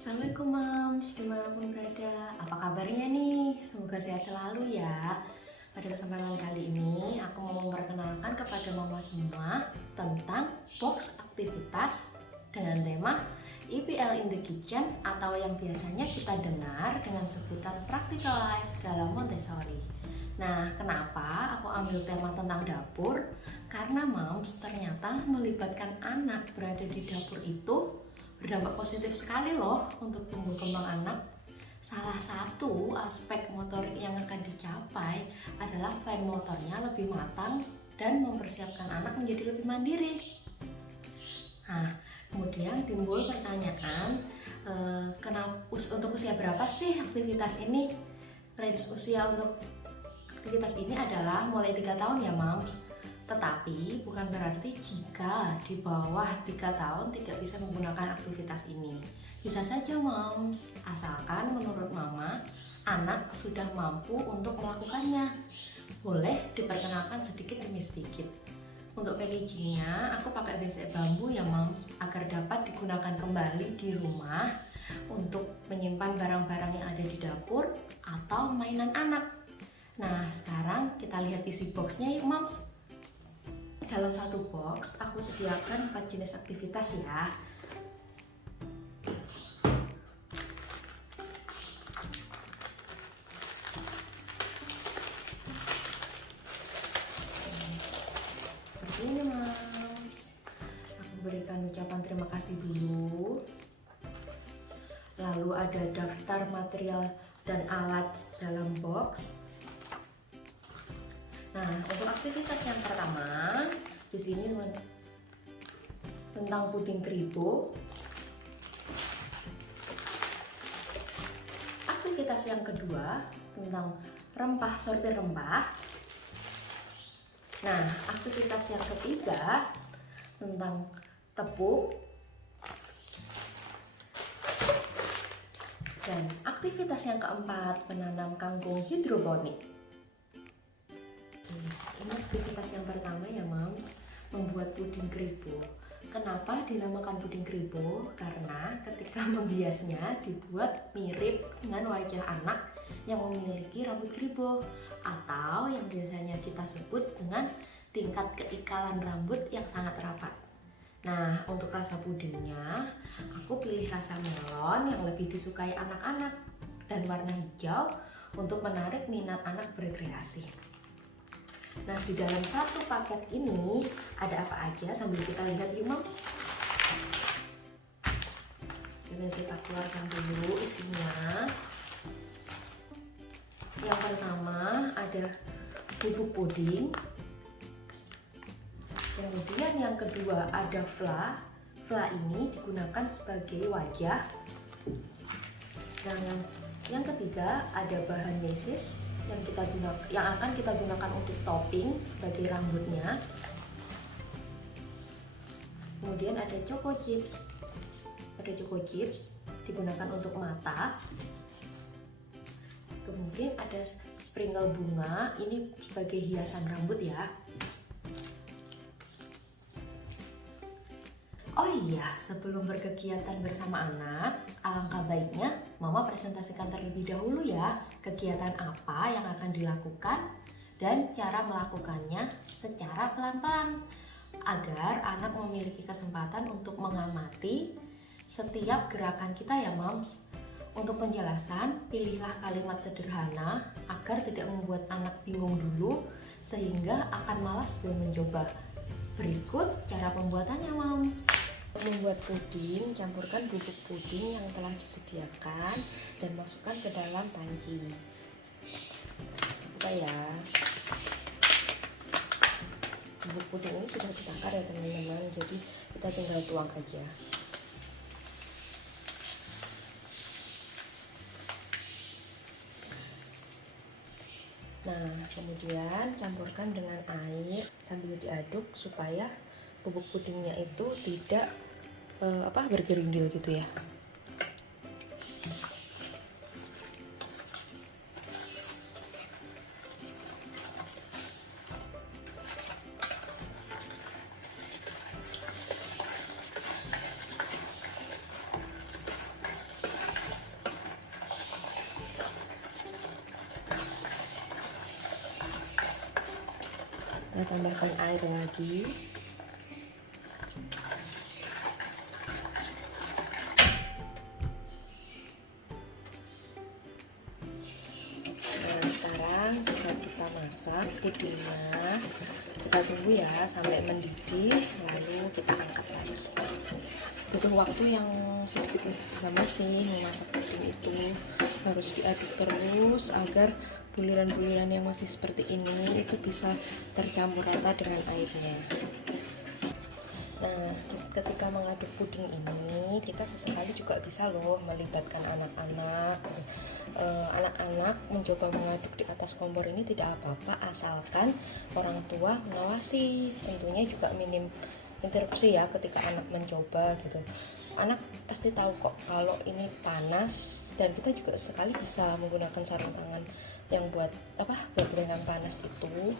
Assalamualaikum Mams, dimanapun berada. Apa kabarnya nih? Semoga sehat selalu ya. Pada kesempatan kali ini aku mau memperkenalkan kepada mama semua tentang box aktivitas dengan tema EPL in the Kitchen atau yang biasanya kita dengar dengan sebutan Practical Life dalam Montessori. Nah, kenapa aku ambil tema tentang dapur? Karena Mams ternyata melibatkan anak berada di dapur itu berdampak positif sekali loh untuk tumbuh kembang anak. Salah satu aspek motorik yang akan dicapai adalah fine motornya lebih matang dan mempersiapkan anak menjadi lebih mandiri. Nah, kemudian timbul pertanyaan, untuk usia berapa sih aktivitas ini? Range usia untuk aktivitas ini adalah mulai 3 tahun ya Mams. Tetapi bukan berarti jika di bawah 3 tahun tidak bisa menggunakan aktivitas ini. Bisa saja Moms, asalkan menurut Mama, anak sudah mampu untuk melakukannya. Boleh diperkenalkan sedikit demi sedikit. Untuk packagingnya, aku pakai besek bambu ya Moms, agar dapat digunakan kembali di rumah untuk menyimpan barang-barang yang ada di dapur atau mainan anak. Nah, sekarang kita lihat isi boxnya yuk Moms. Dalam satu box, aku sediakan 4 jenis aktivitas ya. Seperti ini, Mams. Aku berikan ucapan terima kasih dulu. Lalu ada daftar material dan alat dalam box. Nah, untuk aktivitas yang pertama, di sini tentang puding kribo. Aktivitas yang kedua tentang rempah, sortir rempah. Nah, aktivitas yang ketiga tentang tepung. Dan aktivitas yang keempat menanam kangkung hidroponik. Ini aktivitas yang pertama ya Mams, membuat puding kribo. Kenapa dinamakan puding kribo? Karena ketika membiasnya dibuat mirip dengan wajah anak yang memiliki rambut kribo, atau yang biasanya kita sebut dengan tingkat keikalan rambut yang sangat rapat. Nah, untuk rasa pudingnya, aku pilih rasa melon yang lebih disukai anak-anak dan warna hijau untuk menarik minat anak berkreasi. Nah, di dalam satu paket ini ada apa aja sambil kita lihat yuk Moms. Jadi kita keluarkan dulu isinya. Yang pertama ada bubuk puding. Kemudian yang kedua ada fla. Fla ini digunakan sebagai wajah. Dan yang ketiga ada bahan mesis yang akan kita gunakan untuk topping sebagai rambutnya. Kemudian ada choco chips. Ada choco chips digunakan untuk mata. Kemudian ada sprinkle bunga, ini sebagai hiasan rambut ya. Oh iya, sebelum berkegiatan bersama anak, alangkah baiknya Mama presentasikan terlebih dahulu ya kegiatan apa yang akan dilakukan dan cara melakukannya secara pelan-pelan agar anak memiliki kesempatan untuk mengamati setiap gerakan kita ya Moms. Untuk penjelasan, pilihlah kalimat sederhana agar tidak membuat anak bingung dulu sehingga akan malas sebelum mencoba. Berikut cara pembuatannya Moms. Membuat puding, campurkan bubuk puding yang telah disediakan dan masukkan ke dalam panci. Buka ya. Bubuk puding ini sudah ditakar ya teman-teman, jadi kita tinggal tuang aja. Nah, kemudian campurkan dengan air sambil diaduk supaya bubuk pudingnya itu tidak bergerindil gitu ya. Kita tambahkan air lagi. Nah, sekarang bisa kita masak pudingnya. Kita tunggu ya sampai mendidih, lalu kita angkat lagi. Butuh waktu yang sedikit lama sih memasak puding itu. Harus diaduk terus agar buliran-buliran yang masih seperti ini itu bisa tercampur rata dengan airnya. Nah, ketika mengaduk puding ini, kita sesekali juga bisa loh melibatkan anak-anak. Anak-anak mencoba mengaduk di atas kompor ini tidak apa-apa, asalkan orang tua mengawasi. Tentunya juga minim interupsi ya ketika anak mencoba gitu. Anak pasti tahu kok kalau ini panas, dan kita juga sekali bisa menggunakan sarung tangan yang buat dengan panas itu.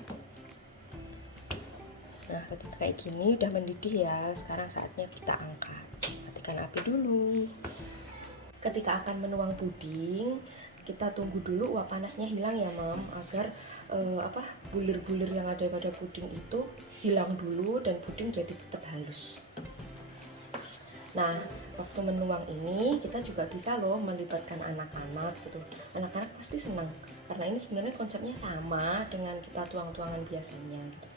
Nah, ketika kayak gini udah mendidih ya, sekarang saatnya kita angkat. Matikan api dulu. Ketika akan menuang puding, kita tunggu dulu uap panasnya hilang ya, Mam, agar bulir-bulir yang ada pada puding itu hilang dulu dan puding jadi tetap halus. Nah, waktu menuang ini kita juga bisa loh melibatkan anak-anak gitu. Anak-anak pasti senang karena ini sebenarnya konsepnya sama dengan kita tuang-tuangan biasanya gitu.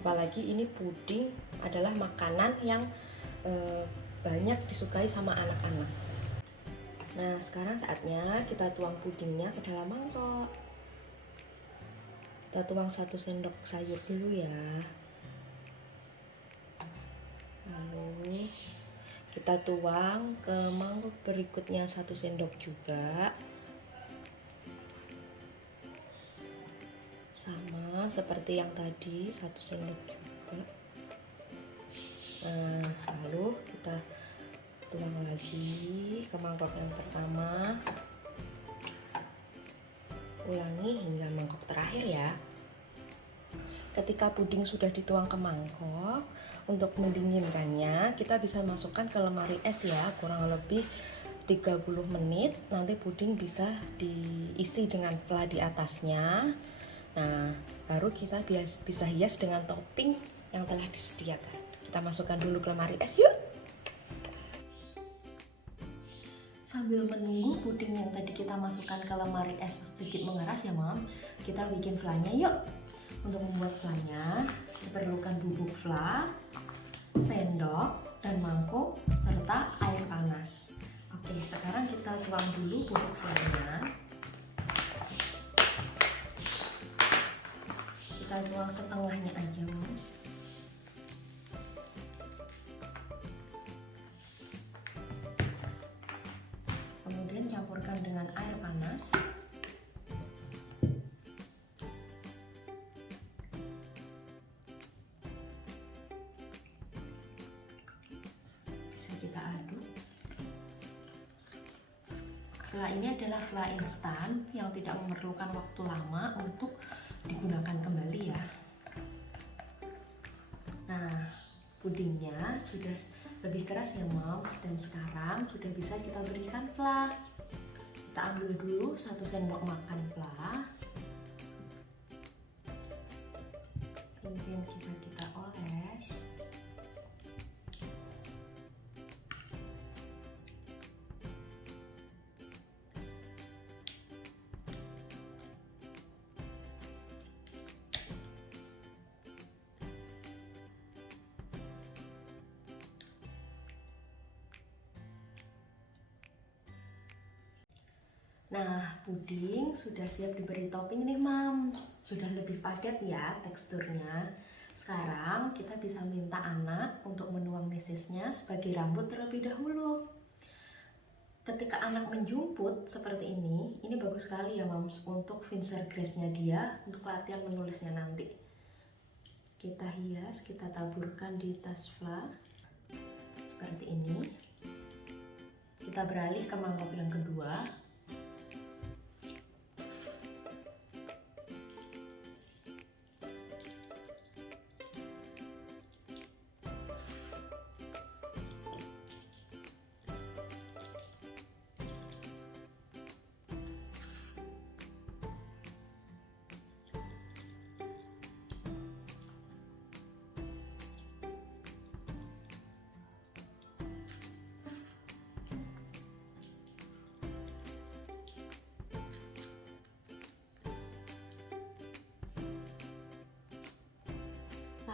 Apalagi ini puding adalah makanan yang banyak disukai sama anak-anak. Nah, sekarang saatnya kita tuang pudingnya ke dalam mangkok. Kita tuang 1 sendok sayur dulu ya. Lalu kita tuang ke mangkok berikutnya 1 sendok juga. Sama seperti yang tadi, 1 sendok juga. Nah, lalu kita tuang lagi ke mangkok yang pertama. Ulangi hingga mangkok terakhir ya. Ketika puding sudah dituang ke mangkok, untuk mendinginkannya kita bisa masukkan ke lemari es ya, kurang lebih 30 menit. Nanti puding bisa diisi dengan fla di atasnya. Nah, baru kita bisa hias dengan topping yang telah disediakan. Kita masukkan dulu ke lemari es yuk. Sambil menunggu puding yang tadi kita masukkan ke lemari es sedikit mengeras ya, Mam, kita bikin flanya yuk. Untuk membuat flanya, diperlukan bubuk fla, sendok, dan mangkok, serta air panas. Oke, sekarang kita tuang dulu bubuk flanya. Kita tuang setengahnya aja, Mas. Kemudian campurkan dengan air panas. Bisa kita aduk. Fla ini adalah fla instan yang tidak memerlukan waktu lama untuk digunakan kembali ya. Nah, pudingnya sudah lebih keras ya, Moms, dan sekarang sudah bisa kita berikan fla. Kita ambil dulu 1 sendok makan fla. Kemudian bisa kita oles. Nah, puding sudah siap diberi topping nih, Mams. Sudah lebih padat ya teksturnya. Sekarang kita bisa minta anak untuk menuang mesesnya sebagai rambut terlebih dahulu. Ketika anak menjumput seperti ini bagus sekali ya, Mams, untuk Vincer Grace-nya dia untuk latihan menulisnya nanti. Kita hias, kita taburkan di tas fla seperti ini. Kita beralih ke mangkok yang kedua.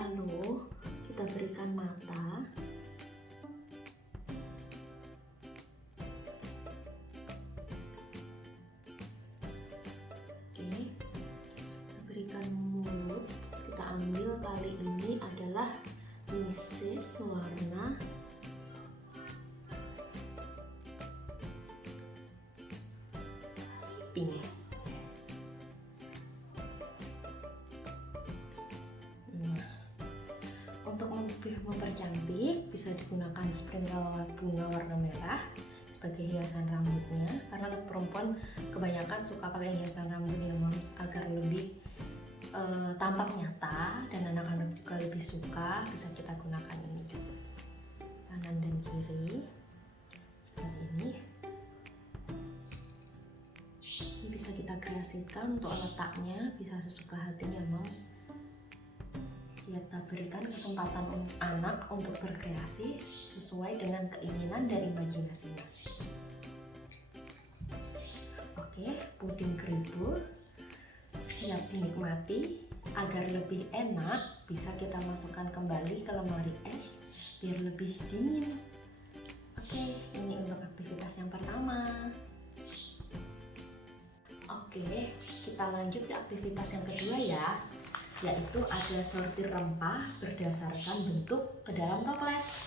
Lalu kita berikan mata. Oke, kita berikan mulut. Kita ambil kali ini adalah misis warna pink. Untuk mempercantik bisa digunakan sprinkle bunga warna merah sebagai hiasan rambutnya, karena perempuan kebanyakan suka pakai hiasan rambut yang agar lebih tampak nyata, dan anak-anak juga lebih suka. Bisa kita gunakan ini juga, kanan dan kiri seperti ini. Ini bisa kita kreasikan untuk letaknya, bisa sesuka hatinya moms. Kita berikan kesempatan anak untuk berkreasi sesuai dengan keinginan dan imajinasinya. Oke, puding keriput siap dinikmati. Agar lebih enak, bisa kita masukkan kembali ke lemari es biar lebih dingin. Oke, ini untuk aktivitas yang pertama. Oke, kita lanjut ke aktivitas yang kedua ya, yaitu ada sortir rempah berdasarkan bentuk ke dalam toples.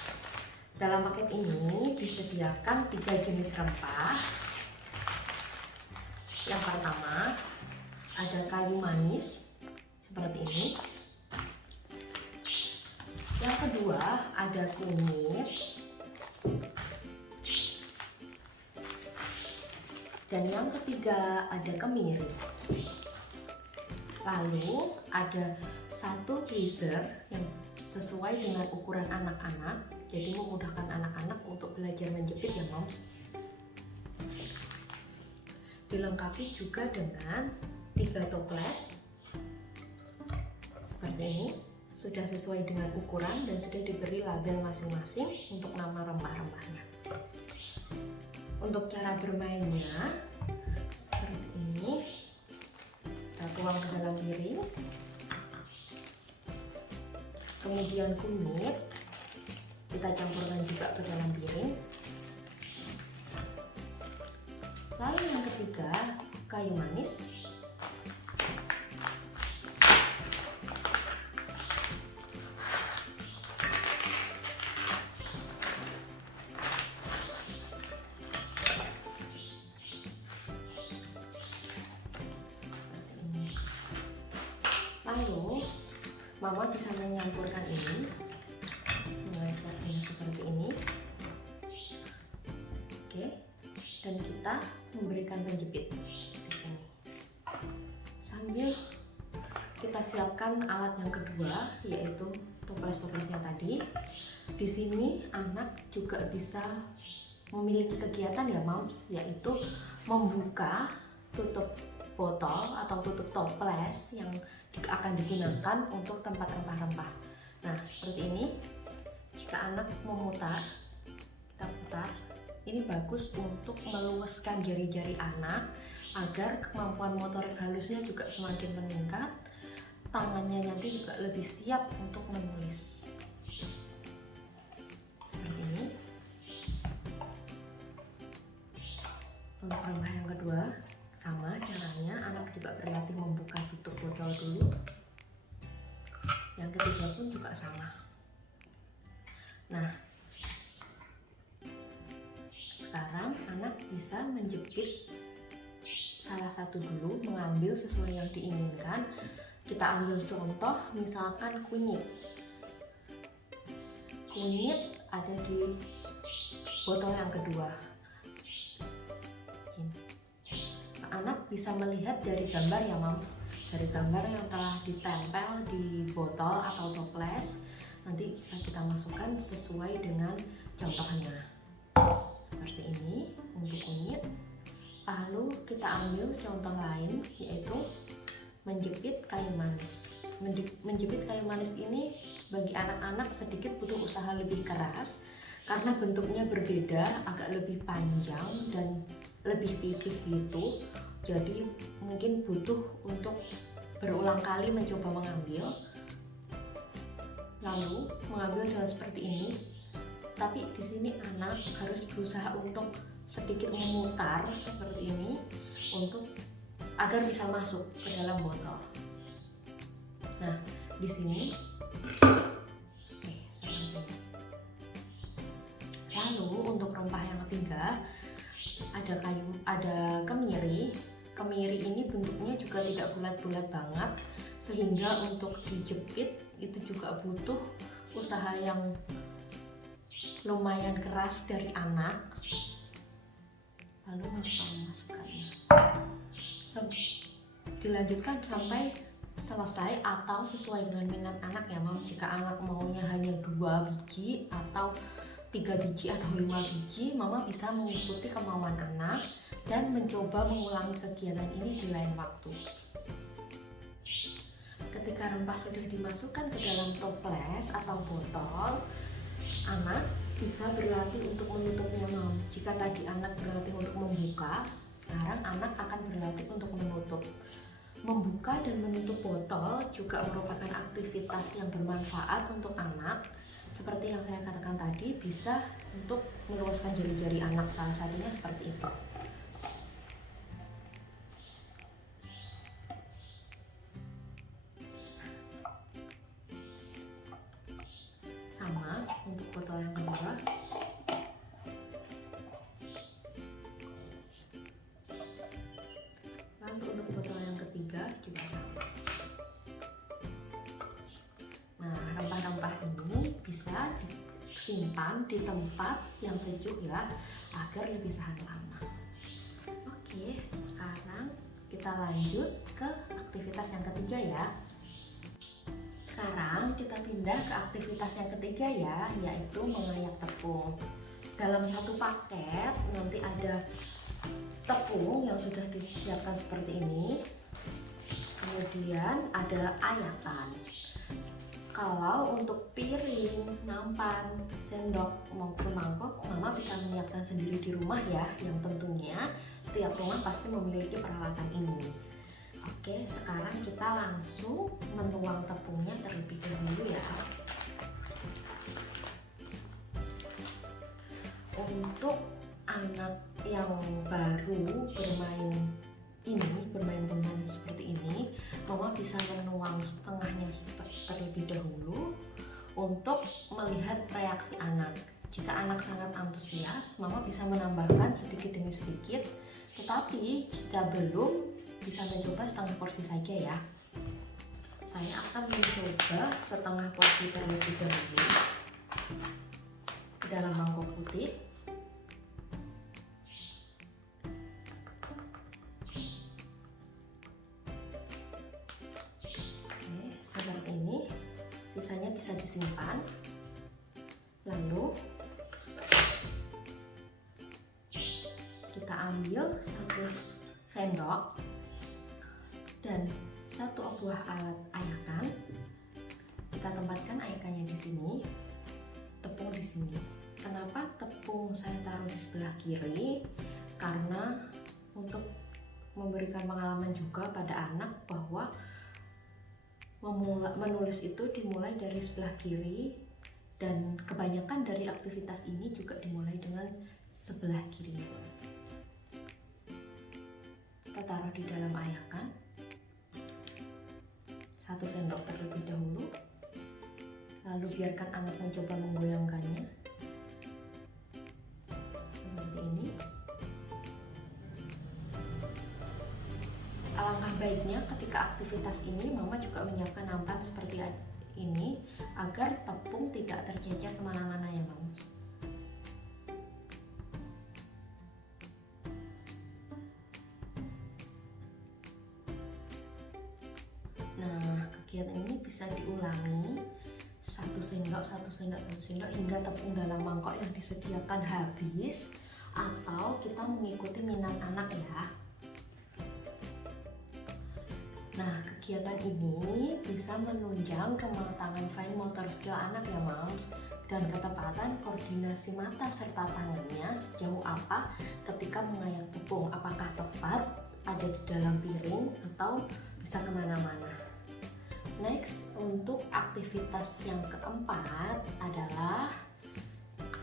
Dalam paket ini disediakan 3 jenis rempah. Yang pertama ada kayu manis seperti ini. Yang kedua ada kunyit. Dan yang ketiga ada kemiri. Lalu ada satu tweezer yang sesuai dengan ukuran anak-anak, jadi memudahkan anak-anak untuk belajar menjepit ya moms. Dilengkapi juga dengan 3 toples seperti ini, sudah sesuai dengan ukuran dan sudah diberi label masing-masing untuk nama rempah-rempahnya. Untuk cara bermainnya seperti ini, kita tuang ke dalam piring, kemudian kunyit kita campurkan juga ke dalam piring. Lalu yang ketiga kayu manis. Lalu mama bisa menyampurkan ini, mengecernya seperti ini. Oke, dan kita memberikan penjepit di sini. Sambil kita siapkan alat yang kedua, yaitu toples-toplesnya tadi. Di sini anak juga bisa memiliki kegiatan ya moms, yaitu membuka tutup botol atau tutup toples yang akan digunakan untuk tempat rempah-rempah. Nah, seperti ini. Jika anak memutar, kita putar. Ini bagus untuk meluaskan jari-jari anak agar kemampuan motorik halusnya juga semakin meningkat. Tangannya nanti juga lebih siap untuk menulis. Seperti ini. Untuk rempah yang kedua, sama caranya, anak juga berlatih membuka tutup botol dulu. Yang ketiga pun juga sama. Nah, sekarang anak bisa menjepit salah satu dulu, mengambil sesuai yang diinginkan. Kita ambil contoh, misalkan kunyit. Kunyit ada di botol yang kedua. Anak bisa melihat dari gambar ya moms, dari gambar yang telah ditempel di botol atau toples. Nanti bisa kita masukkan sesuai dengan contohnya seperti ini untuk kunyit. Lalu kita ambil contoh lain, yaitu menjepit kayu manis. Menjepit kayu manis ini bagi anak-anak sedikit butuh usaha lebih keras karena bentuknya berbeda, agak lebih panjang dan lebih pipih gitu. Jadi mungkin butuh untuk berulang kali mencoba mengambil. lalu mengambil dengan seperti ini. Tapi di sini anak harus berusaha untuk sedikit memutar seperti ini untuk agar bisa masuk ke dalam botol. Nah, di sini seperti ini. Lalu untuk rempah yang ketiga ada kemiri. Kemiri ini bentuknya juga tidak bulat-bulat banget, sehingga untuk dijepit itu juga butuh usaha yang lumayan keras dari anak. Lalu mencoba memasukkannya, dilanjutkan sampai selesai atau sesuai dengan minat anak ya Mam. Jika anak maunya hanya 2 biji atau 3 biji atau 5 biji, Mama bisa mengikuti kemauan anak dan mencoba mengulangi kegiatan ini di lain waktu. Ketika rempah sudah dimasukkan ke dalam toples atau botol, anak bisa berlatih untuk menutupnya Mam. Jika tadi anak berlatih untuk membuka, sekarang anak akan berlatih untuk menutup. Membuka dan menutup botol juga merupakan aktivitas yang bermanfaat untuk anak. Seperti yang saya katakan tadi, bisa untuk meluaskan jari-jari anak, salah satunya seperti itu. Sama untuk botol yang kedua. Lalu untuk botol yang ketiga juga sama. Nah, rempah-rempah ini bisa disimpan di tempat yang sejuk ya, agar lebih tahan lama. Oke, sekarang kita lanjut ke aktivitas yang ketiga ya. Sekarang kita pindah ke aktivitas yang ketiga ya, yaitu mengayak tepung. Dalam satu paket nanti ada tepung yang sudah disiapkan seperti ini, kemudian ada ayakan. Kalau untuk piring, nampan, sendok maupun mangkok, Mama bisa menyiapkan sendiri di rumah ya, yang tentunya setiap rumah pasti memiliki peralatan ini. Oke, sekarang kita langsung menuang tepungnya terlebih dahulu ya. Untuk anak yang baru bermain seperti ini, Mama bisa menuang setengahnya terlebih dahulu untuk melihat reaksi anak. Jika anak sangat antusias, Mama bisa menambahkan sedikit demi sedikit, tetapi jika belum, bisa mencoba setengah porsi saja ya. Saya akan mencoba setengah porsi terlebih dahulu ke dalam mangkok putih. Oke, seperti ini. Sisanya bisa disimpan. Lalu kita ambil 1 sendok dan 1 buah alat ayakan. Kita tempatkan ayakannya di sini, tepung di sini. Kenapa tepung saya taruh di sebelah kiri? Karena untuk memberikan pengalaman juga pada anak bahwa menulis itu dimulai dari sebelah kiri, dan kebanyakan dari aktivitas ini juga dimulai dengan sebelah kiri. Kita taruh di dalam ayakan 1 sendok terlebih dahulu, lalu biarkan anak mencoba menggoyangkannya seperti ini. Alangkah baiknya ketika aktivitas ini Mama juga menyiapkan nampan seperti ini agar tepung tidak tercecer kemana-mana ya Mama. Nah, kegiatan ini bisa diulangi 1 sendok hingga tepung dalam mangkok yang disediakan habis, atau kita mengikuti minat anak ya. Nah, kegiatan ini bisa menunjang kematangan fine motor skill anak ya Moms, dan ketepatan koordinasi mata serta tangannya sejauh apa ketika mengayak tepung, apakah tepat ada di dalam piring atau bisa kemana-mana. Next, untuk aktivitas yang keempat adalah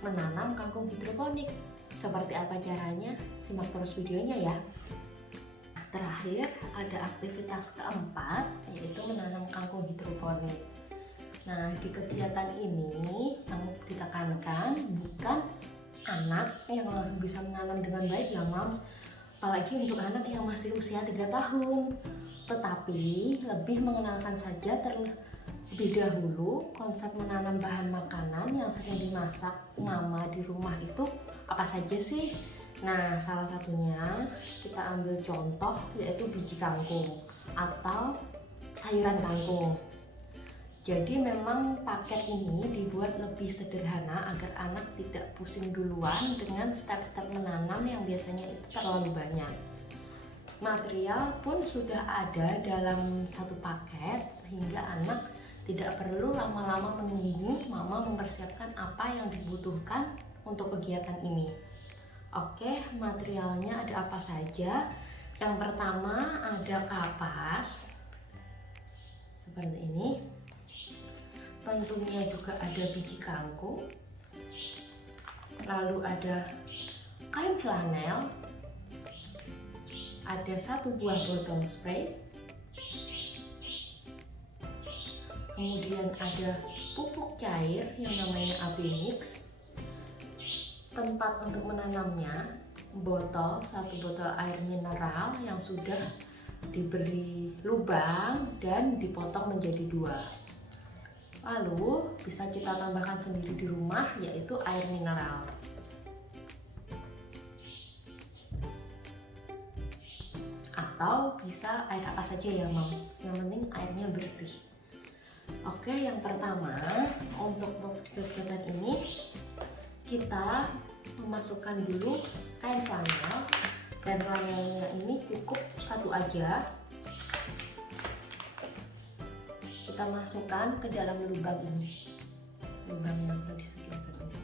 menanam kangkung hidroponik. Seperti apa caranya? Simak terus videonya ya. Terakhir, ada aktivitas keempat, yaitu menanam kangkung hidroponik. Nah, di kegiatan ini yang ditekankan bukan anak yang langsung bisa menanam dengan baik ya Mams, apalagi untuk anak yang masih usia 3 tahun, tetapi lebih mengenalkan saja terlebih dahulu konsep menanam bahan makanan yang sering dimasak mama di rumah itu apa saja sih. Nah, salah satunya kita ambil contoh yaitu biji kangkung atau sayuran kangkung. Jadi memang paket ini dibuat lebih sederhana agar anak tidak pusing duluan dengan step-step menanam yang biasanya itu terlalu banyak. Material pun sudah ada dalam satu paket sehingga anak tidak perlu lama-lama menunggu mama mempersiapkan apa yang dibutuhkan untuk kegiatan ini. Oke, materialnya ada apa saja? Yang pertama ada kapas seperti ini. Tentunya juga ada biji kangkung, lalu ada kain flanel, ada 1 buah botol spray, kemudian ada pupuk cair yang namanya AB Mix, tempat untuk menanamnya, botol, 1 botol air mineral yang sudah diberi lubang dan dipotong menjadi 2. Lalu bisa kita tambahkan sendiri di rumah, yaitu air mineral. Atau bisa air apa saja ya Mam, yang penting airnya bersih. Oke, yang pertama untuk kegiatan ini kita memasukkan dulu kain flanel. Kain flanelnya ini cukup 1 aja. Kita masukkan ke dalam lubang ini, lubang yang telah disediakan ini.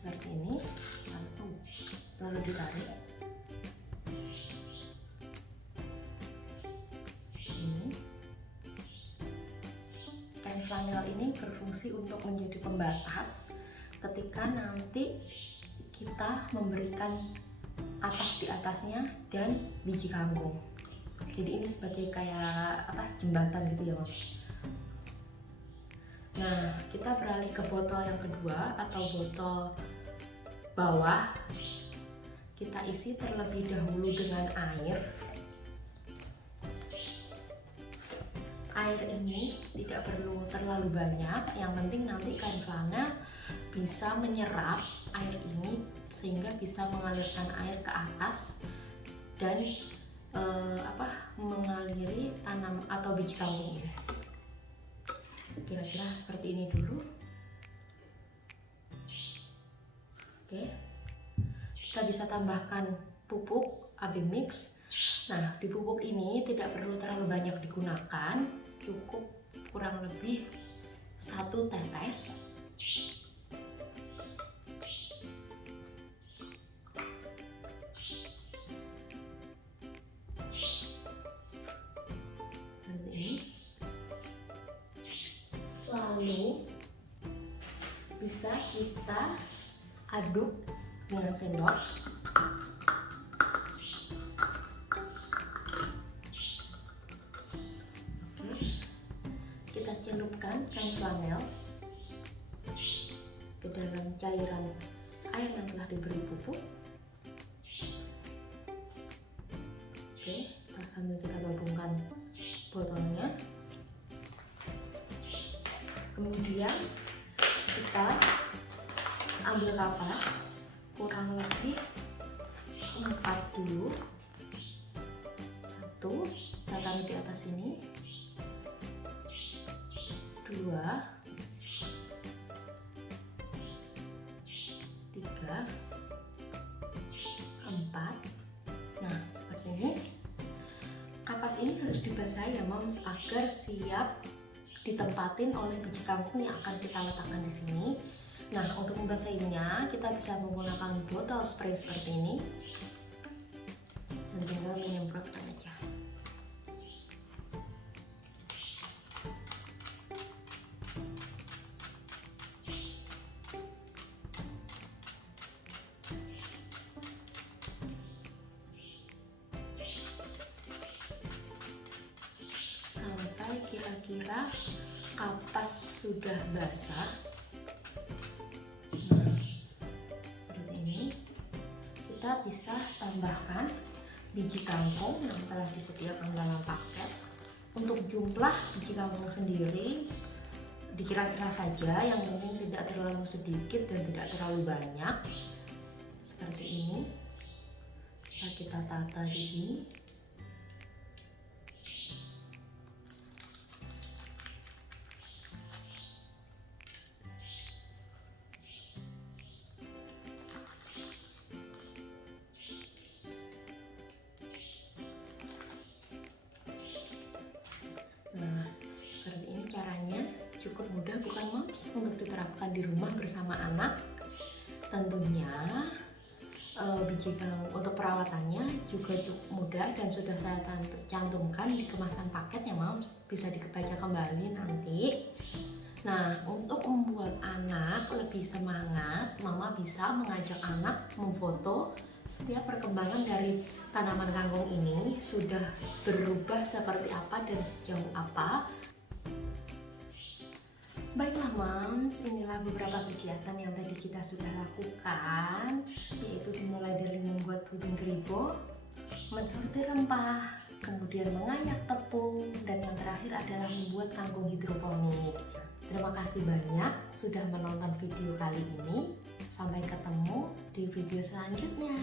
Seperti ini, lalu ditarik. Kain flanel ini berfungsi untuk menjadi pembatas ketika nanti kita memberikan atas di atasnya dan biji kangkung. Jadi ini sebagai kayak jembatan gitu ya Mas. Nah, kita beralih ke botol yang kedua atau botol bawah. Kita isi terlebih dahulu dengan air. Air ini tidak perlu terlalu banyak, yang penting nanti kain flanel bisa menyerap air ini sehingga bisa mengalirkan air ke atas dan mengaliri tanam atau biji kangkung ini. Kira-kira seperti ini dulu. Oke, kita bisa tambahkan pupuk AB Mix. Nah, di pupuk ini tidak perlu terlalu banyak digunakan, cukup kurang lebih 1 tetes. Seperti ini. Lalu bisa kita aduk dengan sendok. Kita celupkan kain flanel ke dalam cairan air yang telah diberi pupuk. Oke, sambil kita gabungkan botolnya. Kemudian kita ambil kapas kurang lebih 4 dulu. 1, kita taruh di atas ini. 2, 3, 4. Nah, seperti ini. Kapas ini harus dibasahi ya Moms agar siap ditempatin oleh biji kangkung yang akan kita letakkan di sini. Nah, untuk membasahinya kita bisa menggunakan botol spray seperti ini dan tinggal menyemprotkan aja. Sampai kira-kira kapas sudah basah. Nah, seperti ini. Kita bisa tambahkan biji kangkung yang telah disediakan dalam paket. Untuk jumlah biji kangkung sendiri dikira-kira saja, yang penting tidak terlalu sedikit dan tidak terlalu banyak. Seperti ini. Bisa kita tata di sini. Nah, seperti ini caranya, cukup mudah bukan moms untuk diterapkan di rumah bersama anak. Tentunya biji kangkung untuk perawatannya juga cukup mudah dan sudah saya cantumkan di kemasan paketnya moms, bisa dibaca kembali nanti. Nah, untuk membuat anak lebih semangat, mama bisa mengajak anak memfoto setiap perkembangan dari tanaman kangkung ini sudah berubah seperti apa dan sejauh apa. Baiklah moms, inilah beberapa kegiatan yang tadi kita sudah lakukan, yaitu dimulai dari membuat puding keribo, mensortir rempah, kemudian mengayak tepung, dan yang terakhir adalah membuat kangkung hidroponik. Terima kasih banyak sudah menonton video kali ini. Sampai ketemu di video selanjutnya.